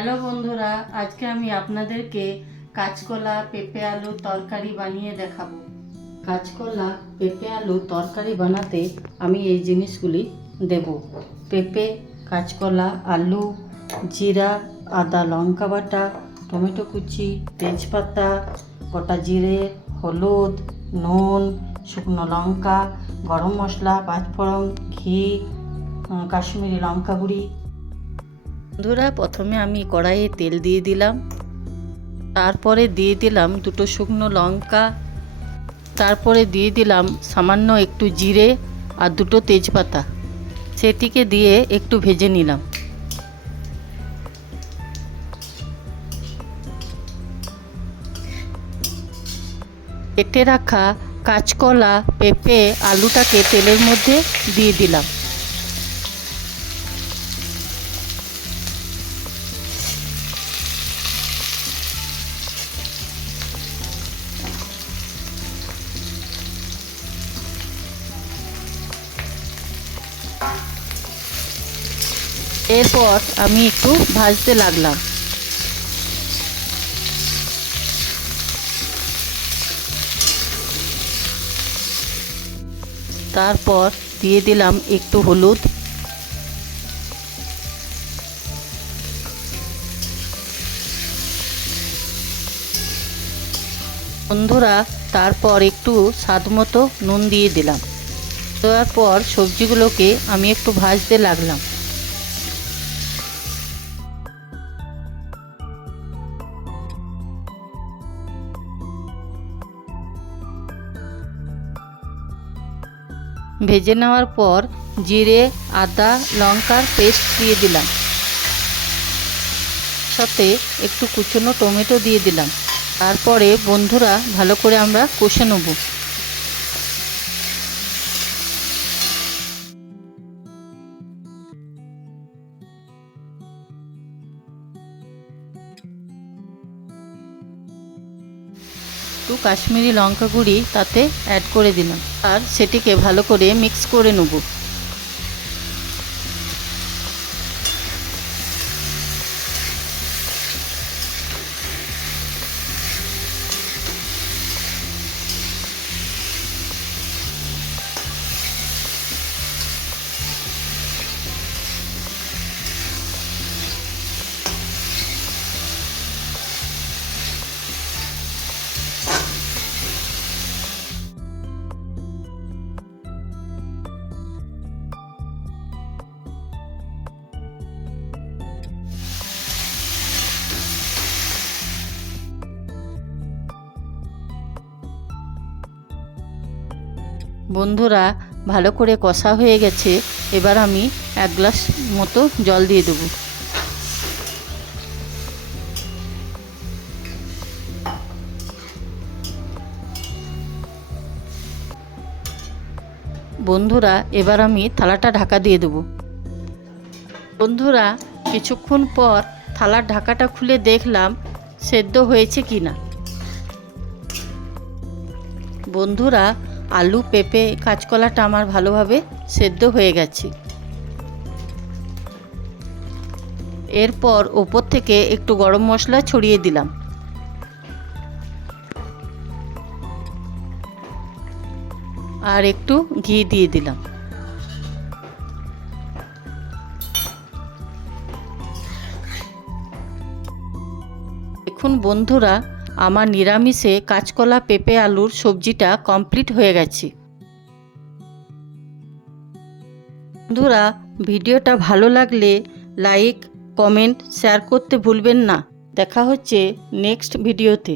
Hello বন্ধুরা, আজকে আমি আপনাদেরকে কাঁচকলা পেঁপে আলু তরকারি বানিয়ে দেখাবো। কাঁচকলা পেঁপে আলু তরকারি বানাতে আমি এই জিনিসগুলি দেব: পেঁপে, কাঁচকলা, আলু, জিরা, আদা লঙ্কা বাটা, টমেটো কুচি, তেজপাতা, গোটা জিরে, হলুদ, নুন, শুকনো লঙ্কা, গরম মশলা, পাঁচফোড়ন, ঘি, কাশ্মীরি লঙ্কা গুঁড়ি। বন্ধুরা, প্রথমে আমি কড়াইয়ে তেল দিয়ে দিলাম, তারপরে দিয়ে দিলাম দুটো শুকনো লঙ্কা, তারপরে দিয়ে দিলাম সামান্য একটু জিরে আর দুটো তেজপাতা। সেটিকে দিয়ে একটু ভেজে নিলাম। কেটে রাখা কাঁচকলা, পেঁপে, আলুটাকে তেলের মধ্যে দিয়ে দিলাম। এরপর আমি একটু ভাজতে লাগলাম। তারপর দিয়ে দিলাম একটু হলুদ, বন্ধুরা তারপর একটু স্বাদমতো নুন দিয়ে দিলাম। দেওয়ার পর সবজিগুলোকে আমি একটু ভাজতে লাগলাম। ভেজে নেওয়ার পর জিরে, আদা লঙ্কার পেস্ট দিয়ে দিলাম, সাথে একটু কুচনো টমেটো দিয়ে দিলাম। তারপরে বন্ধুরা ভালো করে আমরা কষে নেব। একটু কাশ্মীরি লঙ্কা গুঁড়ি তাতে অ্যাড করে দিলাম, আর সেটিকে ভালো করে মিক্স করে নেব। বন্ধুরা ভালো করে কষা হয়ে গেছে। এবার আমি 1 গ্লাস মতো জল দিয়ে দেব। বন্ধুরা এবার আমি থালাটা ঢাকা দিয়ে দেব। বন্ধুরা কিছুক্ষণ পর থালার ঢাকাটা খুলে দেখলাম সেদ্ধ হয়েছে কিনা। বন্ধুরা আলু, পেঁপে, কাঁচকলাটা আমার ভালোভাবে সেদ্ধ হয়ে গেছে। এরপর ওপর থেকে একটু গরম মশলা ছড়িয়ে দিলাম। আর একটু ঘি দিয়ে দিলাম। দেখুন বন্ধুরা, আমার নিরামিষে কাঁচকলা পেঁপে আলুর সবজিটা কমপ্লিট হয়ে গেছে। বন্ধুরা ভিডিওটা ভালো লাগলে লাইক, কমেন্ট, শেয়ার করতে ভুলবেন না। দেখা হচ্ছে নেক্সট ভিডিওতে।